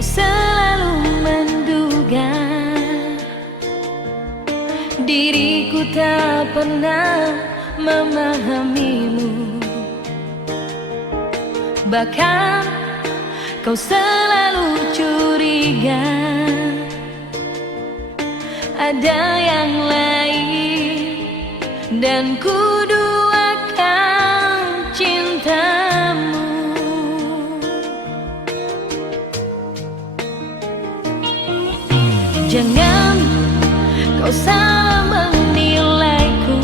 Kau selalu menduga diriku tak pernah memahamimu. Bahkan kau selalu curiga ada yang lain, dan ku duakan cintamu. Jangan kau salah menilaiku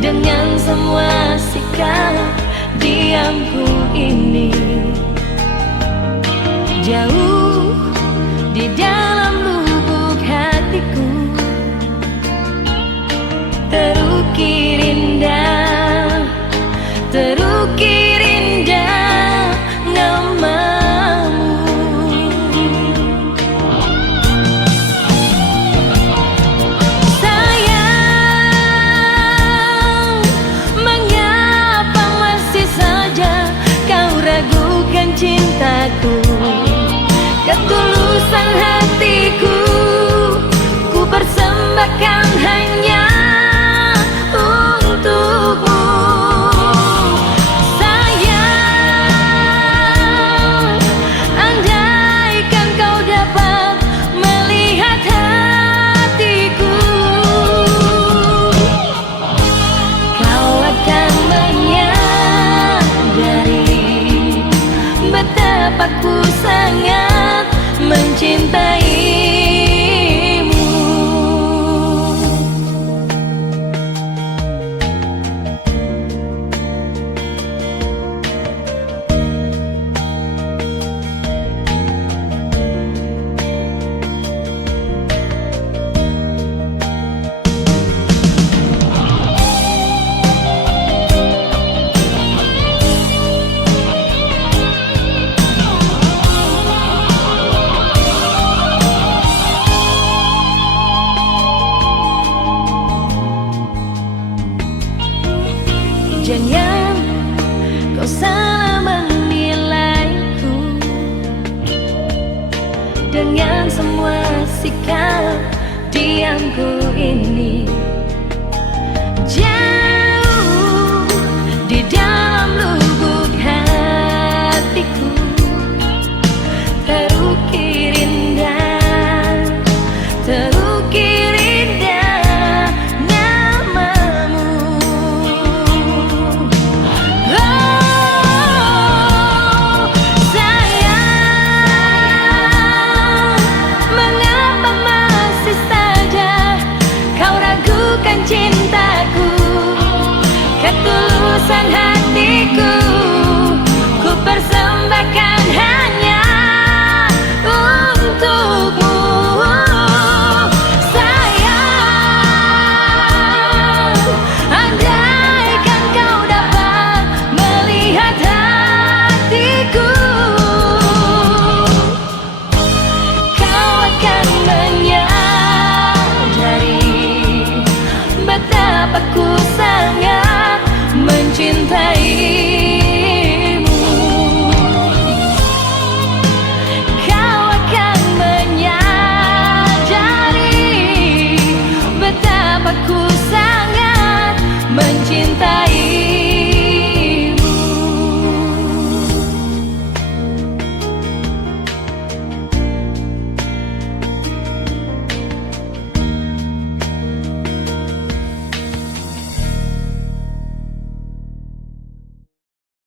dengan semua sikap diamku ini. Jauh di dalam lubuk hatiku terukir indah, terukir indah namamu. Sayang, mengapa masih saja kau ragukan cintaku? Ketulusan hatiku ku persembahkan hanya untukmu. Sayang, andaikan kau dapat melihat hatiku, kau akan menyadari betapa ku sangat mencintaimu. Jangan kau salah menilaiku dengan semua sikap diamku ini. Jauh di dalam lubuk hatiku terukir indah, terukir indah namamu. Oh, sayang, mengapa masih saja kau ragukan cintaku? Ketulusan hatiku ku persembahkan hanya untukmu. Sayang, andaikan kau dapat melihat hatiku, kau akan menyadari betapa ku sangat mencintaimu. Kau akan menyadari betapa ku sangat mencintai